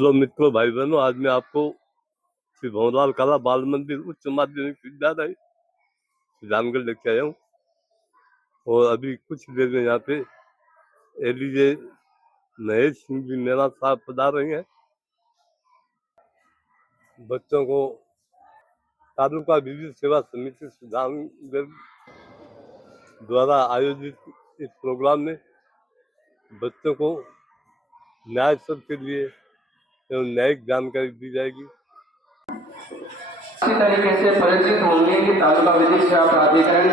Hello मित्रों, भाई बहनों, आज मैं आपको श्री भंवरलाल कला बाल मंदिर उच्च माध्यमिक विद्यालय रामगढ़ लेके आया हूँ। और अभी कुछ देर में यहाँ पे एडीजे महेश सिंह जी मेरा साहब पधार रहे हैं। बच्चों को तालुका विधि सेवा समिति सुजानगढ़ द्वारा आयोजित इस प्रोग्राम में बच्चों को न्याय सब के लिए एवं न्यायिक जानकारी दी जाएगी। इसी तरीके से परिचित होंगे कि तालुका विधिक सेवा प्राधिकरण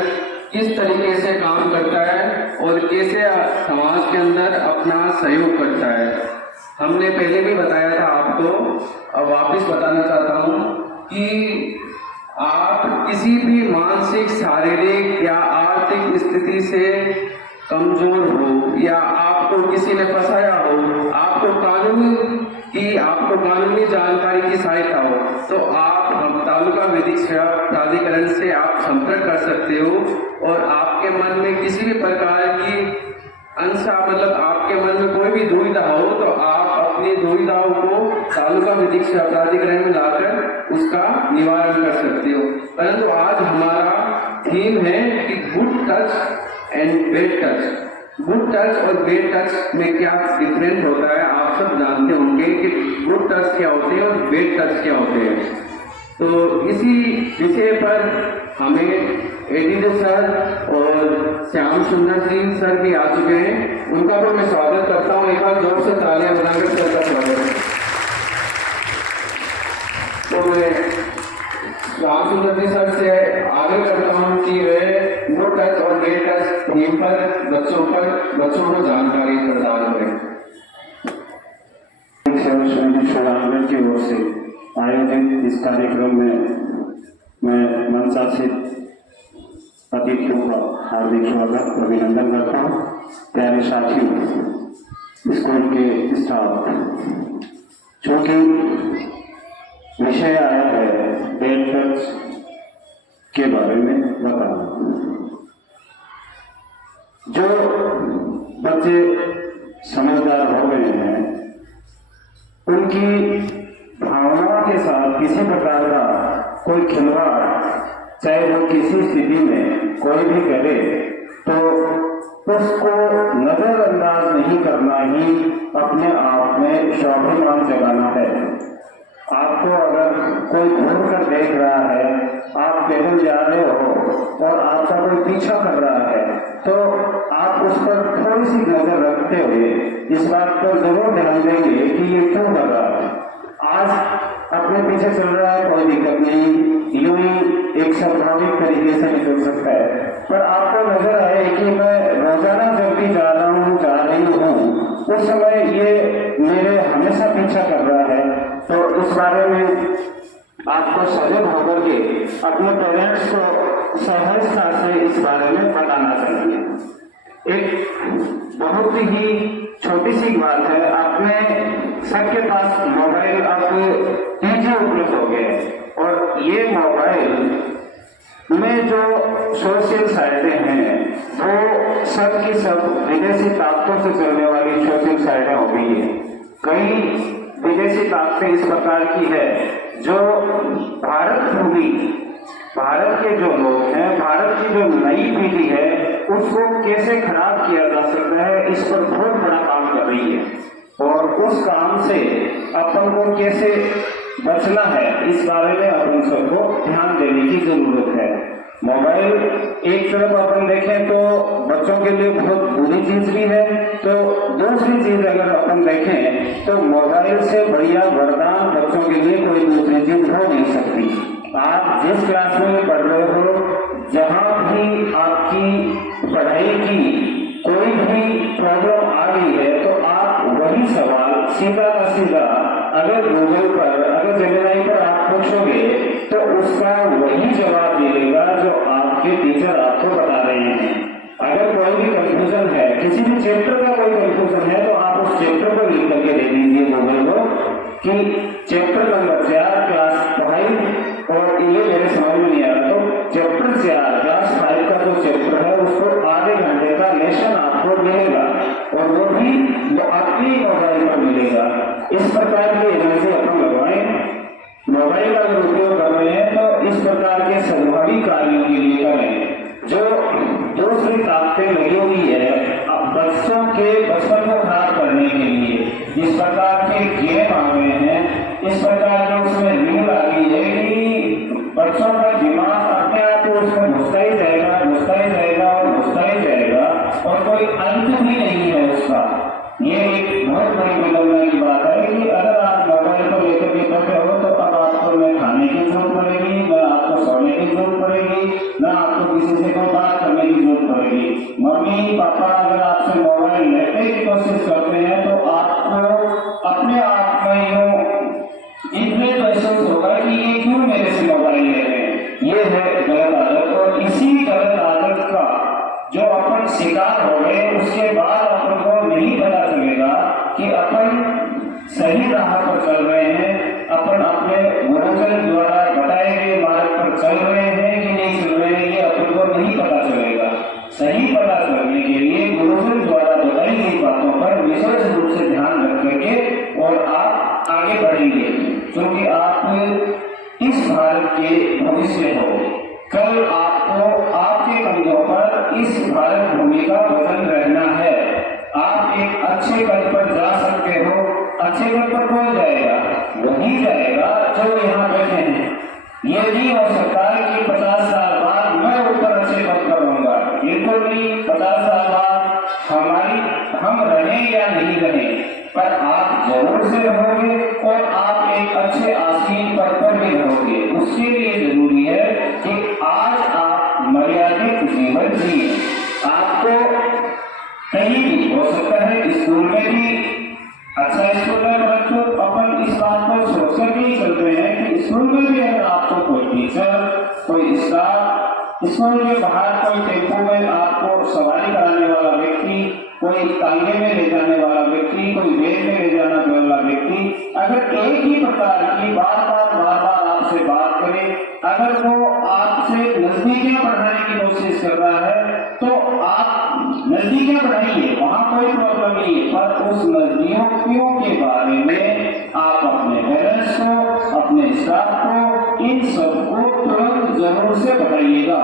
किस तरीके से काम करता है और कैसे समाज के अंदर अपना सहयोग करता है। हमने पहले भी बताया था आपको, अब वापस बताना चाहता हूँ कि आप किसी भी मानसिक, शारीरिक या आर्थिक स्थिति से कमजोर हो या आपको किसी ने फंसाया हो, आपको कानूनी जानकारी की सहायता हो, तो आप तालुका विधिक सेवा प्राधिकरण से आप संपर्क कर सकते हो। और आपके मन में किसी भी प्रकार की आपके मन में कोई भी दुविधा हो तो आप अपनी दुविधाओं को तालुका विधिक सेवा प्राधिकरण में लाकर उसका निवारण कर सकते हो। परंतु आज हमारा थीम है कि good touch and bad touch. Good touch और बैड टच में क्या डिफरेंस होता है आप सब जानते होंगे कि गुड टच क्या होते हैं और बैड टच क्या होते हैं। तो इसी विषय पर हमें एडीजे सर और श्याम सुंदर जी सर भी आ चुके हैं, उनका तो मैं स्वागत करता हूँ। एक बार जोर से तालियां बजाकर सर का स्वागत। तो मैं श्याम सुंदर जी सर से आगे करता हूँ कि वे गुड टच और बैड टच थीम पर बच्चों को जानकारी प्रदान करें। की ओर से आयोजित इस कार्यक्रम में मैं मनसा से अतिथियों का हार्दिक स्वागत अभिनंदन करता हूँ। प्यारे साथियों, स्कूल के स्टाफ, चूंकि विषय आया है बैड टच के बारे में बताना, जो बच्चे समझदार हो गए हैं उनकी भावनाओं के साथ किसी प्रकार का कोई खिलवाड़, चाहे वो किसी स्थिति में कोई भी करे, तो उसको नजरअंदाज नहीं करना ही अपने आप में स्वाभिमान जगाना है। आपको अगर कोई घूम कर देख रहा है, आप पैदल जा रहे हो और आपका कोई पीछा कर रहा है, तो आप उस पर थोड़ी सी नजर रखते हुए इस बात पर जरूर ध्यान देंगे कि ये क्यों कर रहा है। आज अपने पीछे चल रहा है, कोई दिक्कत नहीं, यूं ही एक स्वाभाविक तरीके से निकल सकता है, पर आपको नजर आए कि मैं रोजाना जब भी जा रही हूँ उस समय ये मेरे हमेशा पीछा कर रहा है, तो इस बारे में आपको सजग होकर के अपने पेरेंट्स को सहजता से इस बारे में बताना चाहिए। एक बहुत ही छोटी सी बात है, अपने सबके पास मोबाइल अब ईजी उपलब्ध हो गए और ये मोबाइल में जो सोशल साइटें हैं वो सब की सब विदेशी ताकतों से चलने वाली सोशल साइटें हो गई है। कई विदेशी ताकतें इस प्रकार की है जो भारत के जो लोग हैं, भारत की जो नई पीढ़ी है, उसको कैसे खराब किया जा सकता है, इस पर बहुत बड़ा काम कर रही है। और उस काम से अपन को कैसे बचना है, इस बारे में अपन सबको ध्यान देने की जरूरत है। मोबाइल एक तरफ अपन देखें तो बच्चों के लिए बहुत बुरी चीज भी है, तो दूसरी चीज अगर अपन देखें तो मोबाइल से बढ़िया वरदान बच्चों के लिए कोई दूसरी चीज हो नहीं सकती। आप जिस क्लास में पढ़ रहे हो, जहां भी आपकी पढ़ाई की कोई भी प्रॉब्लम आ गई है, तो आप वही सवाल सीधा का सीधा अगर गूगल पर, अगर जेमिनी पर आप पूछोगे तो उसका वही जवाब मिलेगा जो आपके टीचर आपको बता रहे हैं। अगर कोई भी कंफ्यूजन है, किसी भी चैप्टर का कोई कंफ्यूजन है, तो आप उस चैप्टर को लिख करके दे दीजिए गूगल को कि चैप्टर नंबर 4 क्लास 5 और ये मेरे समझ में नहीं आ रहा, तो चैप्टर 4 क्लास 5 का जो चैप्टर है उसको आधे घंटे का लेसन आपको मिलेगा और वो भी अपनी मोबाइल पर मिलेगा। इस प्रकार के पूरी ताकतें लगी हुई है अब बच्चों के बचपन को खराब करने के लिए। जिस प्रकार के गेम आ गए हैं, इस प्रकार के उसमें रील आ गई है कि बच्चों का दिमाग अपने आप उसमें घुसता ही जाएगा, घुसता ही जाएगा और घुसता ही जाएगा और कोई अंत भी नहीं है उसका। ये एक बहुत बड़ी विडंबना की बात है कि अगर आप मोबाइल को लेकर के बैठे हो तो अब आपको न खाने की जरूरत पड़ेगी, न आपको सोने की जरूरत पड़ेगी, न आपको किसी से कोई बात करने की जरूरत पड़ेगी। मम्मी पापा अगर आपसे मोबाइल लेने की कोशिश करते हैं तो आपको अपने आप में यूं इतने महसूस होगा कि ये क्यों मेरे से मोबाइल ले रहे हैं। ये है गलत आदत और इसी गलत आदत का जो अपन शिकार हो गए उसके बाद अपन को नहीं पता चलेगा कि अपन सही राह पर चल रहे हैं, अपन अपने गुरुजन द्वारा बताए गए मार्ग पर चल रहे हैं कि नहीं चल रहे हैं, ये अपन को नहीं पता चलेगा। सही पता चलने के लिए गुरुजन द्वारा बताई गई बातों पर विशेष रूप से ध्यान रख करके और आप आगे बढ़ेंगे, क्योंकि आप इस भारत के भविष्य हो। कल आपको आपके कंधों पर इस भारत भूमि का वजन रहना है। आप एक अच्छे पद पर जा सकते हो, अच्छे पद पर कौन जाएगा? वही जाएगा जो यहाँ बैठे हैं। ये नहीं हो सकता कि 50 साल बाद मैं ऊपर अच्छे पद पर रहूंगा, बिल्कुल नहीं। 50 साल बाद हम रहें या नहीं रहें, पर आप जरूर से रहोगे और आप एक अच्छे आसीन पद पर भी रहोगे। उसके लिए जरूरी है कि आज आप मर्यादित जीवन जिए। आपको कहीं भी हो सकता है, स्कूल में भी अच्छा स्कूल है, परंतु अपन इस बात को सोचकर भी चलते हैं कि स्कूल में भी अगर आपको कोई टीचर, कोई स्टाफ, स्कूल के बाहर कोई टेम्पो में आपको सवारी कराने वाला व्यक्ति, कोई तांगे में ले जाने वाला व्यक्ति, कोई बैग में ले जाने वाला व्यक्ति अगर एक ही प्रकार की बार बार आपसे बात करे, अगर वो आपसे नजदीकियां बढ़ाने की कोशिश कर रहा है तो आप नजदीकियां बढ़ाइए, वहां कोई प्रॉब्लम नहीं है, पर उस नजदीकियों के बारे में आप अपने पेरेंट्स को, अपने स्टाफ को, इन सबको तुरंत जरूर से बताइएगा।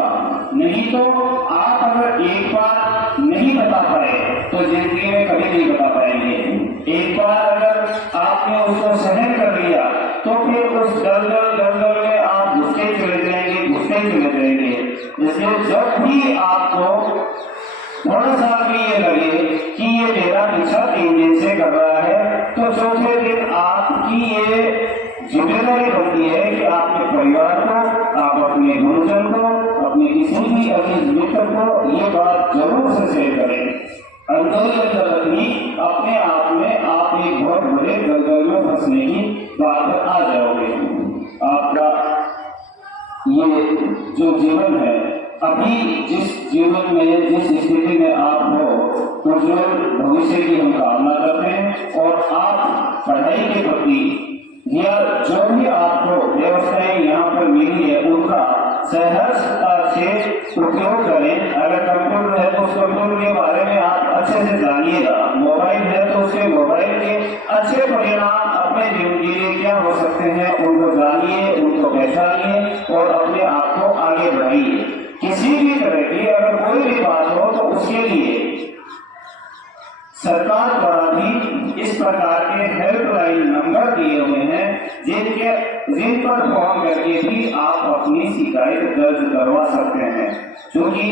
नहीं तो आप अगर एक बार नहीं बता पाए तो जिंदगी में कभी नहीं बता पाएंगे। एक बार अगर आपने उसको सहन कर लिया तो फिर उस दलदल में आप घुसते चले जाएंगे। इसलिए जब भी आपको थोड़ा सा भी ये लगे कि ये मेरा पीछा 3 दिन से कर रहा है, तो चौथे दिन आपकी ये जिम्मेदारी बनती है कि आपके परिवार को, आप अपने गुरुजन को, अपने किसी भी अजीज मित्र को ये बात जरूर से शेयर करें। अंदर ही अपने आप में आप एक बहुत बड़े दलदल में फंसने की बात पर आ जाओगे। आपका ये जो जीवन है, अभी जिस जीवन में, जिस स्थिति में आप हो, उज्जवल भविष्य की हम कामना करते हैं और आप पढ़ाई के प्रति या जो भी आपको व्यवस्थाएं यहाँ पर मिली है उनका सहर्षता से उपयोग करें। अगर कंप्यूटर है तो उस कंप्यूटर के बारे में आप अच्छे से जानिएगा, मोबाइल है तो उसके मोबाइल के अच्छे परिणाम अपने जिंदगी में क्या हो सकते हैं उनको जानिए, उनको पहचानिए और अपने आप को आगे बढ़ाइए। किसी भी तरह की अगर कोई भी बात हो तो उसके लिए सरकार द्वारा भी इस प्रकार के हेल्पलाइन नंबर दिए हुए हैं जिन पर फोन करके भी आप अपनी शिकायत दर्ज करवा सकते हैं, क्योंकि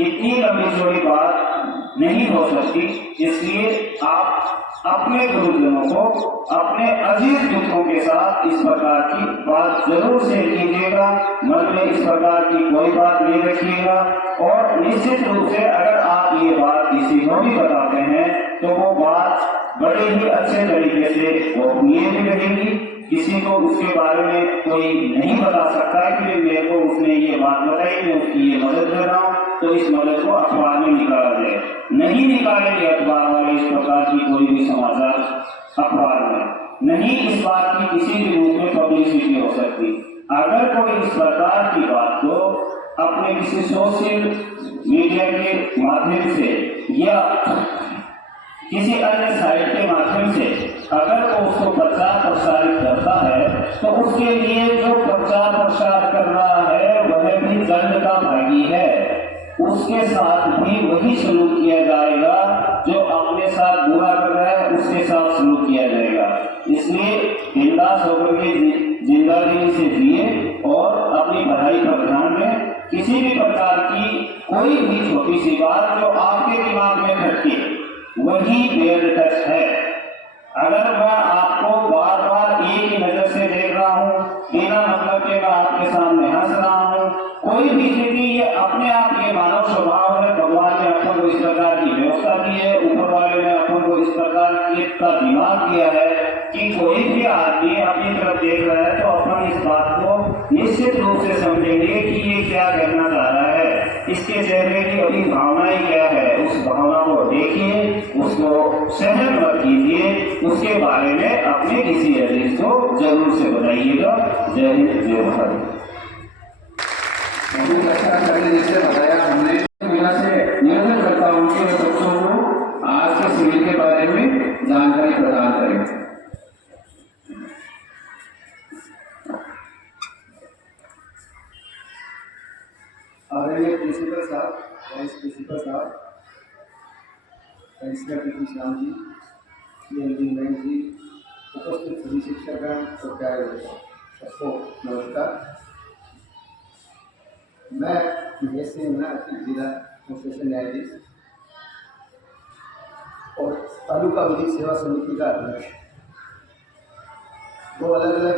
इतनी लंबी चौड़ी बात नहीं हो सकती। इसलिए आप अपने गुरुजनों को, अपने अजीज मित्रों के साथ इस प्रकार की बात जरूर शेयर कीजिएगा। मन में इस प्रकार की कोई बात नहीं रखिएगा और निश्चित रूप से अगर आप ये बात किसी को भी बताते हैं तो वो बात बड़े ही अच्छे तरीके से गोपनीय भी रहेगी। किसी को उसके बारे में कोई नहीं बता सकता कि मेरे को उसने ये बात बताई, मैं उसकी ये मदद कर रहा हूँ, तो इस मदद को अखबार में निकाला जाए। नहीं निकालेंगे अखबार वाले इस प्रकार की कोई भी समाचार अखबार में, नहीं इस बात की किसी भी रूप में पब्लिसिटी हो सकती। अगर कोई इस प्रकार की बात को अपने किसी सोशल मीडिया के माध्यम से या किसी अन्य साइट के माध्यम से अगर वो उसको प्रचार प्रसारित करता है तो उसके लिए जो प्रचार प्रसार कर रहा है वह भी दंड का भागी है। उसके साथ भी वही सलूक किया जाएगा, जो अपने साथ बुरा कर रहा है उसके साथ सलूक किया जाएगा। इसलिए बिंदास होकर के जिंदगी से जिए और अपनी पढ़ाई पर ध्यान दें। किसी भी प्रकार की कोई भी छोटी सी बात जो आपके दिमाग में खटके, वही बैड टच है। अगर मैं आपको बार बार एक ही नजर से देख रहा हूँ, बिना मतलब के मैं आपके सामने हंस रहा हूँ, कोई भी स्थिति, ये अपने आप ये मानव स्वभाव है। भगवान ने अपन को इस प्रकार की व्यवस्था दी है, ऊपर वाले ने अपन को इस प्रकार का दिमाग दिया है कि कोई भी आदमी अपनी तरफ देख रहा है तो अपन इस बात को निश्चित रूप से समझेंगे कि ये क्या कहना चाह रहा है, इसके चेहरे की अभी भावनाएं क्या है। उस भावना को देखिए, उसको सहन मत कीजिए, उसके बारे में अपने किसी अजीज को जरूर से बताइएगा। जय हिंद, जय भारत। बहुत अच्छा करने जैसे बताया हमने। मेरा से निवेदन करता हूँ कि बच्चों को आज के शिविर के बारे में जानकारी प्रदान करें। आदरणीय प्रिंसिपल साहब, वाइस प्रिंसिपल साहब, कमिश्नर श्याम जी, इंजीनियर जी, उपस्थित सभी शिक्षकगण और प्यारे बच्चों, सबको नमस्कार। मैं BSc जिला सेशन न्यायाधीश और तालुका विधिक सेवा समिति का अध्यक्ष। दो अलग अलग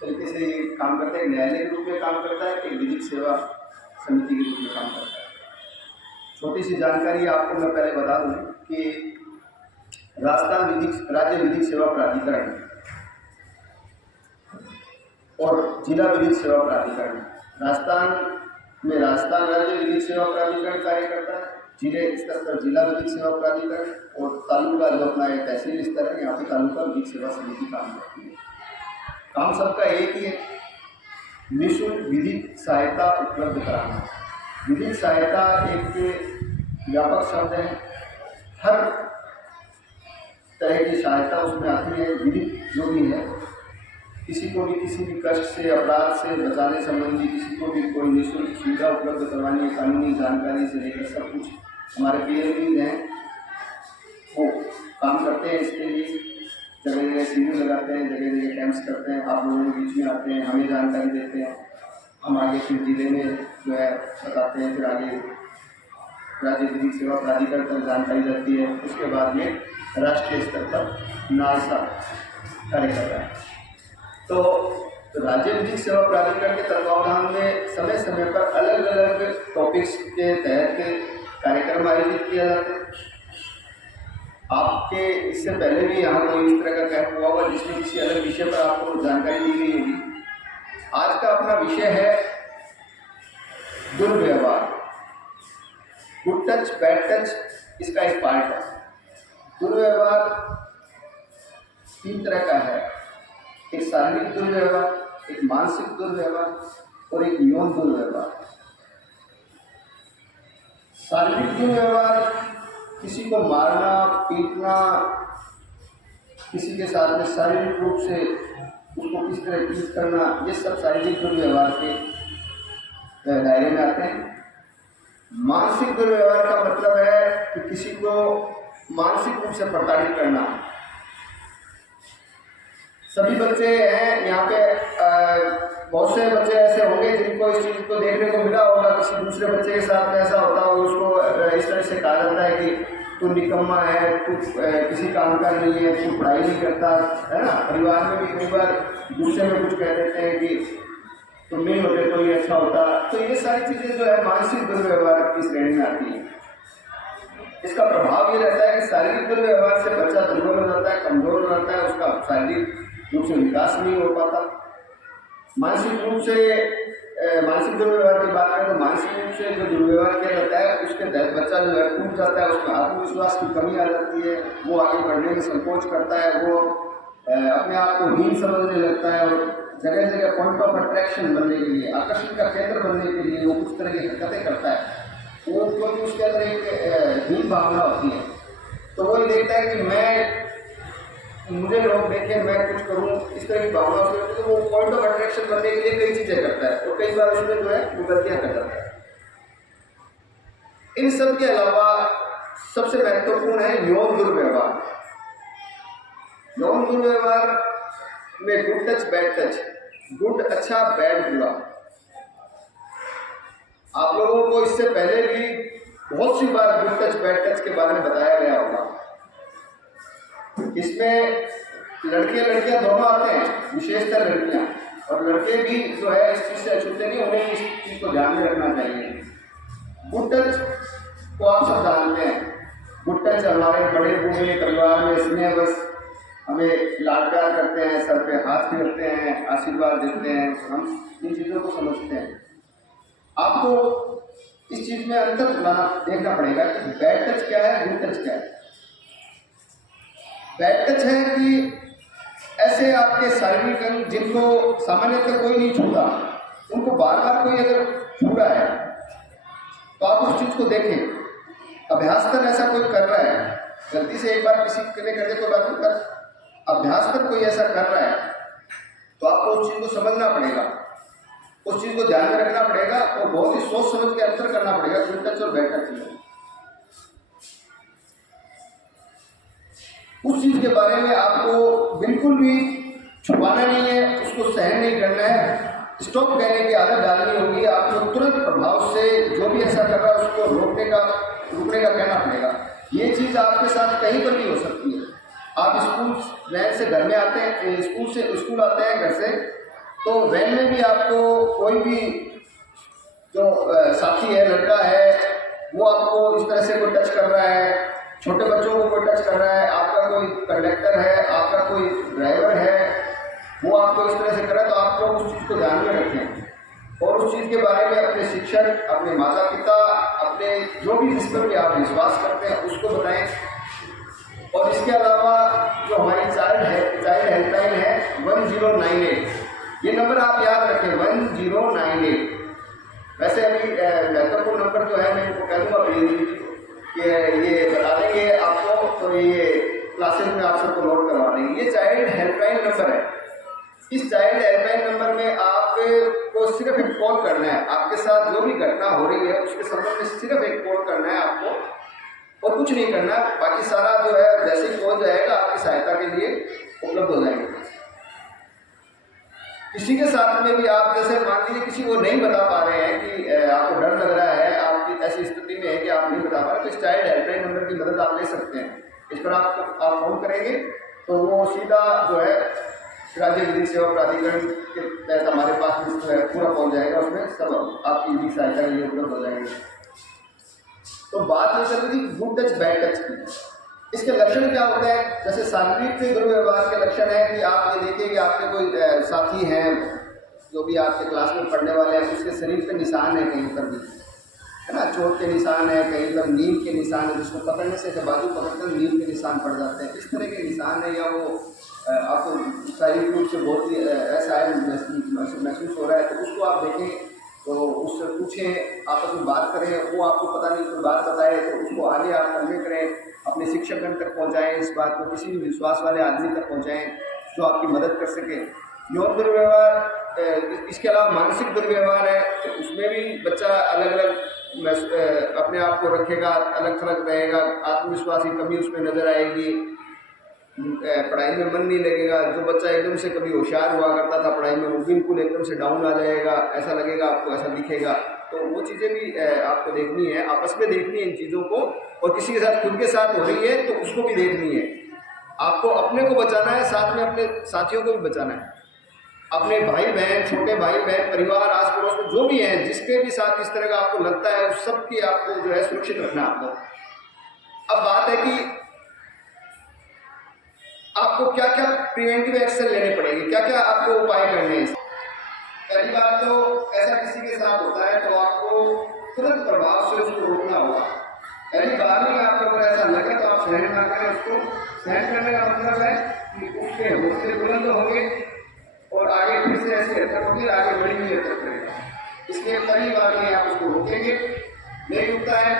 तरीके से ये काम करता है, एक न्यायालय के रूप में काम करता है, एक विधिक सेवा समिति के रूप में काम करता है। छोटी सी जानकारी आपको मैं पहले बता दूं कि राजस्थान राज्य विधिक सेवा प्राधिकरण और जिला विधिक सेवा प्राधिकरण, राजस्थान में राजस्थान राज्य विधिक सेवा प्राधिकरण कार्य करता है, जिले स्तर पर जिला विधिक सेवा प्राधिकरण और तालुका जो अपना एक तहसील स्तर है, यहाँ पे तालुका विधिक सेवा समिति काम करती है। काम सबका एक ही है, निःशुल्क विधिक सहायता उपलब्ध कराना। विधिक सहायता एक व्यापक शब्द है, हर तरह की सहायता उसमें आती है। विधिक जो भी है, किसी को भी किसी भी कष्ट से, अपराध से बचाने संबंधी किसी को भी कोई निःशुल्क सुविधा उपलब्ध करवानी है, कानूनी जानकारी से लेकर सब कुछ हमारे PLB हैं, वो काम करते हैं। इसके लिए जगह जगह शिविर लगाते हैं, जगह जगह कैंप्स करते हैं, आप लोगों के बीच में आते हैं, हमें जानकारी देते हैं, हम आगे फिर जिले में जो है बताते हैं, फिर आगे राज्य विधिक सेवा प्राधिकरण तक जानकारी जाती है। उसके बाद में राष्ट्रीय स्तर पर नालसा कार्य करता है। तो राज्य विधिक सेवा प्राधिकरण के तत्वावधान में समय समय पर अलग अलग टॉपिक्स के तहत कार्यक्रम आयोजित किया जाता है। आपके इससे पहले भी यहाँ कोई इस तरह का कैंप हुआ होगा जिसमें किसी अलग विषय पर आपको जानकारी दी गई होगी। आज का अपना विषय है दुर्व्यवहार, गुड टच, बैड टच, इसका एक पार्ट है। दुर्व्यवहार 3 तरह का है, एक शारीरिक दुर्व्यवहार, एक मानसिक दुर्व्यवहार और एक यौन दुर्व्यवहार। शारीरिक दुर्व्यवहार किसी को मारना, पीटना, किसी के साथ में शारीरिक रूप से उसको किस तरह ट्रीट करना, ये सब शारीरिक दुर्व्यवहार के दायरे में आते हैं। मानसिक दुर्व्यवहार का मतलब है कि किसी को मानसिक रूप से प्रताड़ित करना। सभी बच्चे हैं यहाँ पे, बहुत से बच्चे ऐसे होंगे जिनको इस चीज़ को देखने को मिला होगा, किसी दूसरे बच्चे के साथ में ऐसा होता हो, उसको इस तरह से कहा जाता है कि तू निकम्मा है, तू किसी काम का नहीं है, तू पढ़ाई नहीं करता है ना। परिवार में भी कई बार गुस्से में कुछ कह देते हैं कि तुम नहीं होते तो ये अच्छा होता। तो ये सारी चीज़ें जो है मानसिक दुर्व्यवहार की श्रेणी में आती है। इसका प्रभाव ये रहता है कि शारीरिक दुर्व्यवहार से बच्चा दुर्बल हो जाता है, कमजोर हो जाता है, उसका शारीरिक रूप से विकास नहीं हो पाता। मानसिक रूप से मानसिक दुर्व्यवहार की बात करें तो मानसिक रूप से जो दुर्व्यवहार किया जाता है उसके तहत बच्चा जो है टूट जाता है, उसमें आत्मविश्वास की कमी आ जाती है, वो आगे बढ़ने में संकोच करता है, वो अपने आप को हीन समझने लगता है और जगह जगह पॉइंट ऑफ अट्रैक्शन बनने के लिए, आकर्षण का केंद्र बनने के लिए वो कुछ तरह की हरकतें करता है। वो क्योंकि उसके अंदर एक हीन भावना होती है, तो वो ये देखता है कि मुझे लोग देखें, मैं कुछ करूं, इस तरह की भावना उसमें होती है। तो वो पॉइंट ऑफ अट्रैक्शन बनने के लिए कई चीज़ें करता है और कई बार उसमें जो है वो गलतियाँ कर जाता है। इन सब के अलावा सबसे महत्वपूर्ण है यौन दुर्व्यवहार। यौन दुर्व्यवहार में good touch bad touch, good अच्छा बैड बुरा। आप लोगों को इससे पहले भी बहुत सी बार गुड टच बैड टच के बारे में बताया गया होगा। इसमें लड़के लड़कियां दोनों आते हैं, विशेषकर लड़कियां, और लड़के भी जो है इस चीज़ से अछूते नहीं, उन्हें इस चीज़ को ध्यान में रखना चाहिए। गुड टच को आप सब जानते हैं। गुड टच हमारे बड़े बूढ़े परिवार में स्नेह बस हमें लाड प्यार करते हैं, सर पे हाथ फेरते हैं, आशीर्वाद देते हैं, हम इन चीज़ों को समझते हैं। आपको इस चीज़ में अंतर लाना देखना पड़ेगा कि बैड टच क्या है, गुड टच क्या है। बैड टच है कि ऐसे आपके शारीरिक अंग जिनको सामान्यतः कोई नहीं छूता, उनको बार बार कोई अगर छू रहा है तो आप उस चीज़ को देखें। अभ्यास कर ऐसा कोई कर रहा है, गलती से एक बार किसी ने कर दिया कोई बात नहीं, पर अभ्यास कर कोई ऐसा कर रहा है तो आपको उस चीज़ को समझना पड़ेगा, उस चीज़ को ध्यान में रखना पड़ेगा और बहुत ही सोच समझ के अंतर करना पड़ेगा गुड टच और बैड टच में। उस चीज़ के बारे में आपको बिल्कुल भी छुपाना नहीं है, उसको सहन नहीं करना है, स्टॉप कहने की आदत डालनी होगी। आपको तुरंत प्रभाव से जो भी ऐसा कर रहा है उसको रुकने का कहना पड़ेगा। ये चीज़ आपके साथ कहीं पर भी हो सकती है। आप स्कूल वैन से घर में आते हैं, स्कूल आते हैं घर से, तो वैन में भी आपको कोई भी जो साथी है, लड़का है, वो आपको इस तरह से कोई टच कर रहा है, छोटे बच्चों को कोई टच कर रहा है, आपका कोई कंडक्टर है, आपका कोई ड्राइवर है, वो आपको इस तरह से कर रहा है, तो आप लोग उस चीज़ को ध्यान में रखें और उस चीज़ के बारे में अपने शिक्षक, अपने माता पिता, अपने जो भी जिस पर भी आप विश्वास करते हैं उसको बताएं। और इसके अलावा जो हमारी चाइल्ड हेल्पलाइन है 1098, ये नंबर आप याद रखें 1098। वैसे अभी महत्वपूर्ण नंबर जो है मैं इनको कह दूँगा कि ये बता देंगे आपको, तो ये क्लासेस में आप सबको नोट करवा देंगे। ये चाइल्ड हेल्पलाइन नंबर है। इस चाइल्ड हेल्पलाइन नंबर में आपको सिर्फ एक कॉल करना है। आपके साथ जो भी घटना हो रही है उसके संबंध में सिर्फ एक कॉल करना है आपको, और कुछ नहीं करना। बाकी सारा जो है जैसे ही कॉल जाएगा आपकी सहायता के लिए उपलब्ध हो जाएंगे। किसी के साथ में भी आप जैसे मान लीजिए किसी को नहीं बता पा रहे हैं कि आपको डर लग रहा है, आपकी ऐसी स्थिति में है कि आप नहीं बता पा रहे, तो इस चाइल्ड हेल्पलाइन नंबर की मदद आप ले सकते हैं। इस पर आप फोन करेंगे तो वो सीधा जो है राज्य विधिक सेवा प्राधिकरण के तहत हमारे पास जो है पूरा पहुंच जाएगा, उसमें सब आपकी विधिक सहायता के लिए उपलब्ध हो जाएंगे। तो बात ये चल रही थी गुड टच बैड टच की। इसके लक्षण क्या होते हैं? जैसे शारीरिक दुर्व्यवहार के लक्षण है कि आप ये देखिए कि आपके कोई साथी हैं जो भी आपके क्लास में पढ़ने वाले हैं, उसके शरीर पे निशान है कहीं पर भी, है ना, चोट के निशान है, कहीं पर नील के निशान है, जिसको पकड़ने से बाजू पकड़कर नील के निशान पड़ जाते हैं, इस तरह के निशान है, या वो आपको शारीरिक रूप से बहुत ही ऐसा है महसूस हो रहा है, तो उसको आप देखें, तो उससे पूछें, आपस में बात करें, वो आपको पता नहीं कोई बात बताए तो उसको आगे आप कन्वे करें, अपने शिक्षकगण तक पहुंचाएं, इस बात को किसी भी विश्वास वाले आदमी तक पहुंचाएं जो आपकी मदद कर सके। यौन दुर्व्यवहार, इसके अलावा मानसिक दुर्व्यवहार है, तो उसमें भी बच्चा अलग अलग अपने आप को रखेगा, अलग थलग रहेगा, आत्मविश्वास की कमी उसमें नज़र आएगी, पढ़ाई में मन नहीं लगेगा। जो बच्चा एकदम से कभी होशियार हुआ करता था पढ़ाई में, वो बिल्कुल एकदम से डाउन आ जाएगा, ऐसा लगेगा आपको, ऐसा दिखेगा। तो वो चीज़ें भी आपको देखनी है, आपस में देखनी है इन चीज़ों को, और किसी के साथ खुद के साथ हो रही है तो उसको भी देखनी है। आपको अपने को बचाना है, साथ में अपने साथियों को भी बचाना है, अपने भाई बहन, छोटे भाई बहन, परिवार, आस पड़ोस में जो भी हैं, जिसके भी साथ इस तरह का आपको लगता है, उस सब की आपको जो है सुरक्षित रखना है आपको। अब बात है कि आपको क्या क्या प्रिवेंटिव एक्शन लेने पड़ेंगे, क्या क्या आपको उपाय करने हैं। पहली बात तो ऐसा किसी के साथ होता है तो आपको तुरंत प्रभाव से उसको रोकना होगा। पहली बार में आपको अगर ऐसा लगे तो आप सहन ना करें उसको। सहन करने का मतलब है कि उसके हौसले बुलंद होंगे और आगे फिर से ऐसी हरकत होगी, आगे बड़ी हुई हरकत करेगा। इसलिए पहली बार में आप उसको रोकेंगे, नहीं रुकता है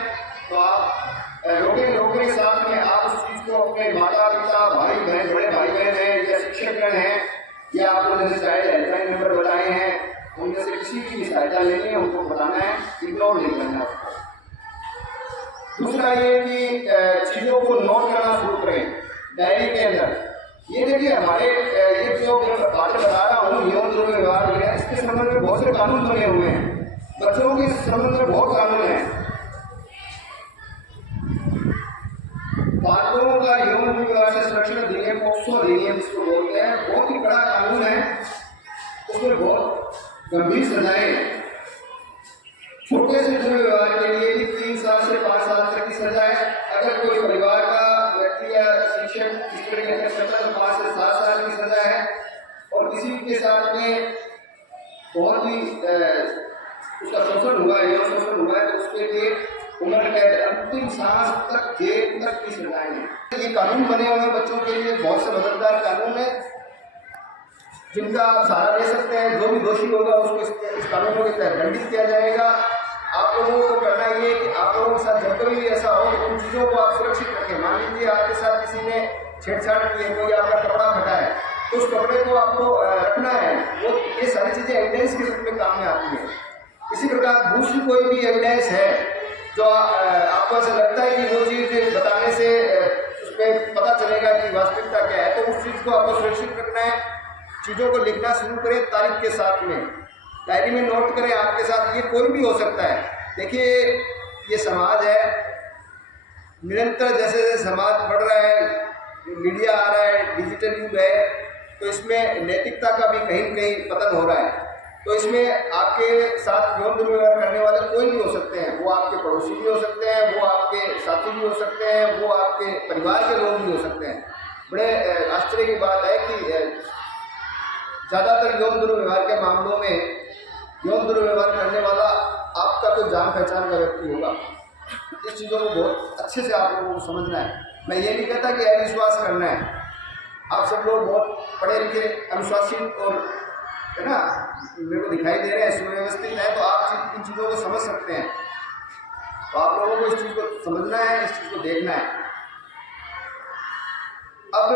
तो आप रोके साथ में आप उस चीज़ को अपने माता पिता, भाई बहन, बड़े भाई बहन हैं या शिक्षकगण हैं, या आपको जैसे चाइल्ड हेल्पलाइन नंबर बताए हैं, उनमें से किसी की भी सहायता लेनी है, उनको बताना है, इग्नोर नहीं करना है। दूसरा ये कि चीज़ों को नोट करना शुरू करें डायरी के अंदर। ये देखिए हमारे ये जो बातें बता रहा हूँ यौन दुर्व्यवहार वगैरह, इसके संबंध में बहुत से कानून बने हुए हैं, बच्चों के संबंध में बहुत कानून हैं। बालकों का यौन दुर्व्यवहार से सुरक्षण अधिनियम, पोक्सो अधिनियम जिसको बोलते हैं, बहुत ही बड़ा कानून है। उसमें बहुत गंभीर सजाएं, छोटे से दुर्व्यवहार के लिए भी 3 साल से 5 साल तक की सजा है। अगर कोई परिवार का व्यक्ति या शिक्षक इस तरह के करता है तो 5 से 7 साल की सजा है। और किसी के साथ में बहुत ही उसका शोषण हुआ है, यौन शोषण हुआ है, तो उसके लिए उम्र कैद, अंतिम सांस तक जेल तक की सजाएं हैं। ये कानून बने हुए हैं बच्चों के लिए, बहुत से मददगार कानून है जिनका आप सहारा ले सकते हैं। जो भी दोषी होगा उसको इस कानूनों के तहत दंडित किया जाएगा। आप लोगों को करना ये है कि आप लोगों के साथ जब कभी भी ऐसा हो तो उन चीज़ों को आप सुरक्षित रखें। मान लीजिए आपके साथ किसी ने छेड़छाड़ की है, कोई आपका कपड़ा फटा है, तो उस कपड़े को आपको रखना है। वो ये सारी चीज़ें एविडेंस के रूप में काम में आती हैं। इसी प्रकार दूसरी कोई भी एविडेंस है जो आपको ऐसा लगता है कि वो चीज़ बताने से उस पर पता चलेगा कि वास्तविकता क्या है, तो उस चीज़ को आपको सुरक्षित रखना है। चीज़ों को लिखना शुरू करें तारीख के साथ में, डायरी में नोट करें आपके साथ। ये कोई भी हो सकता है। देखिए ये समाज है, निरंतर जैसे जैसे समाज बढ़ रहा है, मीडिया आ रहा है, डिजिटल युग है, तो इसमें नैतिकता का भी कहीं न कहीं पतन हो रहा है। तो इसमें आपके साथ यौन दुर्व्यवहार करने वाले कोई भी हो सकते हैं। वो आपके पड़ोसी भी हो सकते हैं, वो आपके साथी भी हो सकते हैं, वो आपके परिवार के लोग भी हो सकते हैं। बड़े आश्चर्य की बात है कि ज़्यादातर यौन दुर्व्यवहार के मामलों में यौन दुर्व्यवहार करने वाला आपका कोई जान पहचान का व्यक्ति होगा। इस चीज़ों को बहुत अच्छे से आप लोगों को समझना है। मैं ये नहीं कहता कि अविश्वास करना है। आप सब लोग बहुत पढ़े लिखे, अनुशासित और है ना, मेरे को दिखाई दे रहे हैं, सुव्यवस्थित है, तो आप इन चीज़ों को समझ सकते हैं। तो आप लोगों को इस चीज़ को समझना है, इस चीज़ को देखना है। अब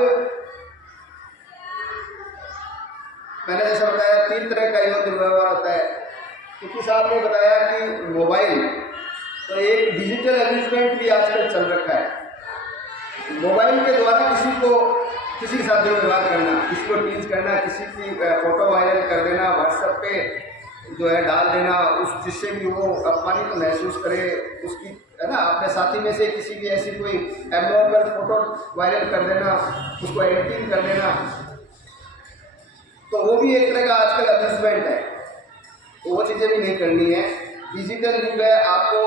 मैंने जैसा बताया 3 तरह का यौन दुर्व्यवहार होता है। क्योंकि साहब ने बताया कि मोबाइल, तो एक डिजिटल अब्यूजमेंट भी आजकल चल रखा है। मोबाइल के द्वारा किसी के साथ दुर्व्यवहार करना, किसी को टीज करना, किसी की फोटो वायरल कर देना, व्हाट्सएप पे जो है डाल देना, उस जिससे भी वो अपमानित तो महसूस करे, उसकी है ना, अपने साथी में से किसी की ऐसी कोई एबनॉर्मल फोटो वायरल कर देना, उसको एडिटिंग कर देना, तो वो भी एक तरह का आजकल अब्यूजमेंट है। तो वो चीज़ें भी नहीं करनी है। डिजिटल युग है, आपको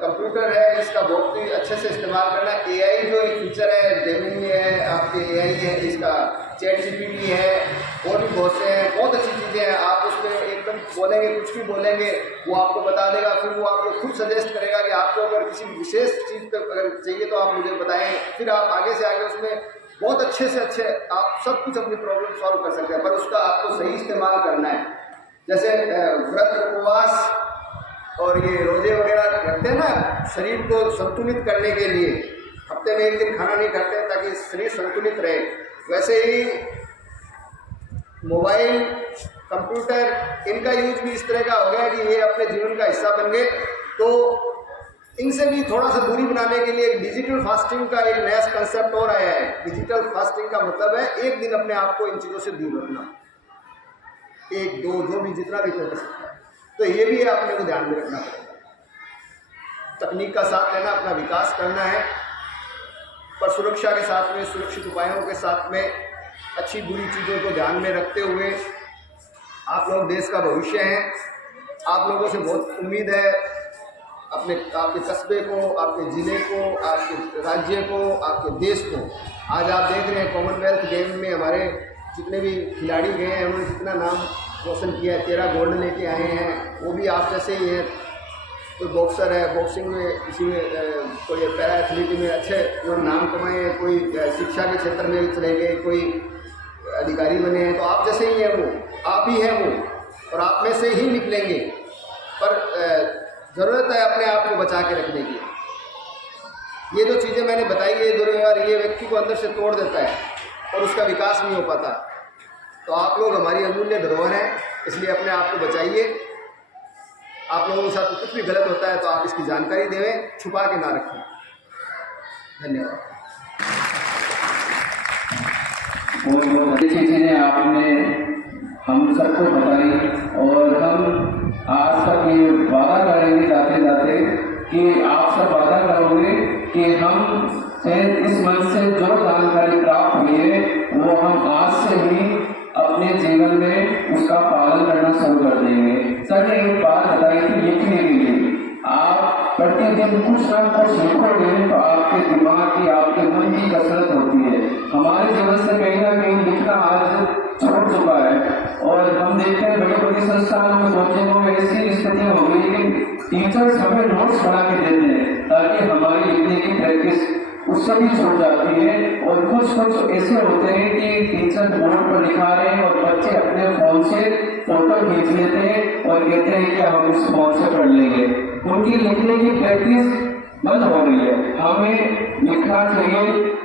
कंप्यूटर है, इसका बहुत ही अच्छे से इस्तेमाल करना है। एआई जो एक फीचर है, जेमिनी है, आपके एआई है, इसका चैट जीपीटी है, और भी बहुत से हैं, बहुत अच्छी चीज़ें हैं। आप उसमें एकदम बोलेंगे, कुछ भी बोलेंगे, वो आपको बता देगा। फिर वो आपको खुद सजेस्ट करेगा कि आपको अगर किसी विशेष चीज़ पर अगर चाहिए तो आप मुझे बताएं। फिर आप आगे से आगे उसमें बहुत अच्छे से अच्छे आप सब कुछ अपनी प्रॉब्लम सॉल्व कर सकते हैं, पर उसका आपको सही इस्तेमाल करना है। जैसे व्रत, उपवास और ये रोजे वगैरह रखते हैं ना, शरीर को संतुलित करने के लिए, हफ्ते में 1 दिन खाना नहीं खाते ताकि शरीर संतुलित रहे। वैसे ही मोबाइल, कंप्यूटर, इनका यूज भी इस तरह का हो गया कि ये अपने जीवन का हिस्सा बन गए। तो इनसे भी थोड़ा सा दूरी बनाने के लिए डिजिटल फास्टिंग का एक नया कंसेप्ट और आया है। डिजिटल फास्टिंग का मतलब है 1 दिन अपने आप को इन चीज़ों से दूर रखना, 1, 2 जो भी जितना भी कर सकता है। तो ये भी अपने को ध्यान में रखना पड़ेगा। तकनीक का साथ लेना, अपना विकास करना है, पर सुरक्षा के साथ में, सुरक्षित उपायों के साथ में, अच्छी बुरी चीज़ों को ध्यान में रखते हुए। आप लोग देश का भविष्य हैं। आप लोगों से बहुत उम्मीद है, आपके कस्बे को, आपके ज़िले को, आपके राज्य को, आपके देश को। आज आप देख रहे हैं कॉमनवेल्थ गेम में हमारे जितने भी खिलाड़ी गए हैं, उन्होंने कितना नाम रोशन किया है, 13 गोल्ड लेके आए हैं। वो भी आप जैसे ही हैं। कोई बॉक्सर है, बॉक्सिंग में, किसी में कोई पैरा एथलीट में अच्छे उन्होंने नाम कमाए हैं, कोई शिक्षा के क्षेत्र में भी चले गए, कोई अधिकारी बने हैं। तो आप जैसे ही हैं, वो आप ही हैं वो, और आप में से ही निकलेंगे। पर ज़रूरत है अपने आप को बचा के रखने की। ये जो चीज़ें मैंने बताई, ये दुर्व्यवहार, ये व्यक्ति को अंदर से तोड़ देता है और उसका विकास नहीं हो पाता। तो आप लोग हमारी अमूल्य धरोहर हैं, इसलिए अपने आप को बचाइए। आप लोगों के साथ कुछ भी गलत होता है तो आप इसकी जानकारी देवें, छुपा के ना रखें। धन्यवाद। बहुत अच्छी चीज़ें आपने हम सबको बताई और हम आज तक ये वादा करेंगे जाते जाते कि आप सब वादा करोगे कि हम इस मंच से जो जानकारी प्राप्त हुई है वो हम आज से ही अपने जीवन में उसका पालन करना शुरू कर देंगे। सर ने एक बात बताई थी लिखने के लिए, आप प्रतिदिन कुछ ना कुछ लिखोगे तो आपके दिमाग की, आपके मन की कसरत होती है। हमारे जीवन से कहीं ना कहीं लिखना आज छोड़ चुका है और हम देखते हैं बड़ी बड़ी संस्थानों में बच्चों में ऐसी स्थितियाँ हो गई कि टीचर्स हमें नोट्स बना के देते हैं ताकि हमारी लिखने की प्रैक्टिस उससे भी छूट जाती है। और कुछ ऐसे होते हैं कि टीचर बोर्ड पर लिखा रहे हैं और बच्चे अपने फोन से फोटो खींच लेते हैं और कहते हैं कि हम इस फोन से पढ़ लेंगे। उनकी लिखने की प्रैक्टिस बंद हो गई है। हमें लिखना चाहिए,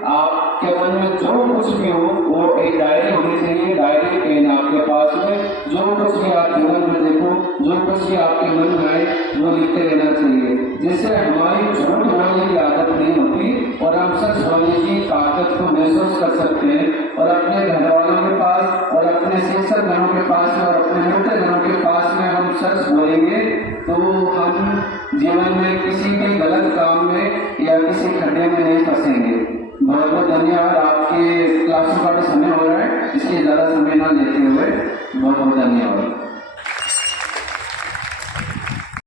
आपके मन में जो कुछ भी हो वो एक डायरी होनी चाहिए, डायरी पेन आपके पास में, जो कुछ भी आप जीवन में देखो, जो कुछ भी आपके मन में आए वो लिखते रहना चाहिए, जिससे हमारी झूठ बोलने की आदत नहीं होती और हम सच बोलने की ताकत को महसूस कर सकते हैं। और अपने घर वालों के पास और अपने शिक्षक जनों के पास और अपने मित्र जनों के पास में हम सच बोलेंगे तो हम जीवन में किसी भी गलत काम में या किसी खड्डे में नहीं फंसेंगे। बहुत बहुत धन्यवाद। आपके क्लास का समय हो रहा है, इसलिए ज़्यादा समय ना लेते हुए बहुत बहुत धन्यवाद।